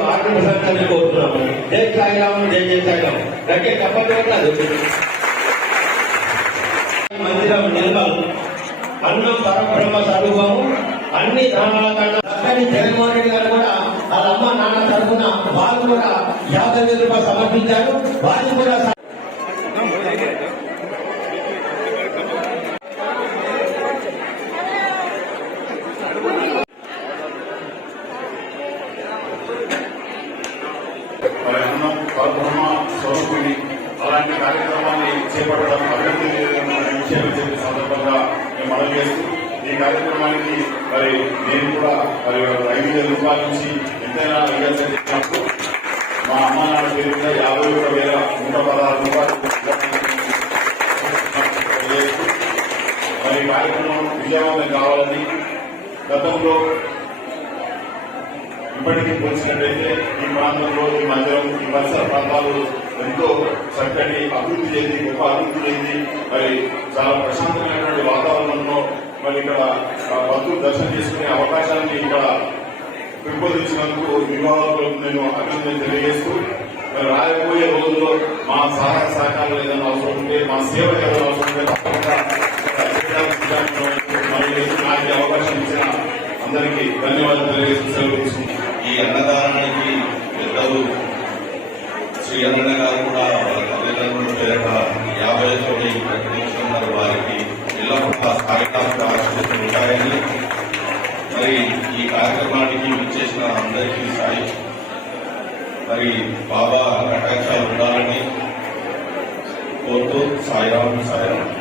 ఆర్థిక సంఘాన్ని కోరుతున్నాము. జై సాయిరాము జై జై సాయిరామ్. గట్టిగా తప్పదు మందిరం నిర్మల్ అన్నం పరబ్రహ్మ స్వరూపము. అన్ని దానాల కన్నా చక్కని జగన్మోహన్ రెడ్డి గారు కూడా వాళ్ళ అమ్మ నాన్న తరఫున వాళ్ళు కూడా యాభై వేల రూపాయలు సమర్పించారు. వాళ్ళు కూడా అలాంటి కార్యక్రమాన్ని చేపట్టడం అభివృద్ధి విషయం చెప్పిన సందర్భంగా మేము మనం చేస్తూ ఈ కార్యక్రమానికి మరి నేను కూడా మరి ఐదు వేల రూపాయల నుంచి ఎంతైనా ఇవ్వాల్సి చెప్పినప్పుడు మా అమ్మ నాన్న పేరు మీద యాభై ఒక వేల నూట పదహారు రూపాయలు మరి ఈ కార్యక్రమం విజయవంతం కావాలని గతంలో ఇప్పటికీ పోల్చినట్లయితే ఈ ప్రాంతంలో ఈ మందిరం ఈ పరిసర ప్రాంతాలు ఎంతో చక్కటి అభివృద్ధి చెంది గొప్ప అభివృద్ధి చెంది మరి చాలా ప్రశాంతమైనటువంటి వాతావరణంలో మరి ఇక్కడ భక్తులు దర్శనం చేసుకునే అవకాశాన్ని ఇక్కడ పెంపొందించినందుకు నిర్వాహకులకు నేను అభివృద్ధి తెలియజేస్తూ మరి రాయబోయే రోజుల్లో మా సహాయ సహకారాలు ఏదైనా అవసరం ఉంటే మా సేవ ఏదైనా అవసరం ఉంటే నాకు అవకాశం ఇచ్చిన అందరికీ ధన్యవాదాలు తెలియజేస్తూ సెలవు తీసుకుంటున్నాను. ఈ అన్నదానానికి పెద్దలు శ్రీ అన్న గారు కూడా వాళ్ళ తల్లిదండ్రుల పేరిట యాభై తోటి ప్రకటించుకున్నారు వారికి ఎల్లప్పుడూ సాయికాంత ఆశీస్సులు ఉంటాయని మరి ఈ కార్యక్రమానికి విచ్చేసిన అందరికీ సాయి మరి బాబా కటాక్షాలు ఉండాలని కోరుతూ సాయిరాం సాయిరాం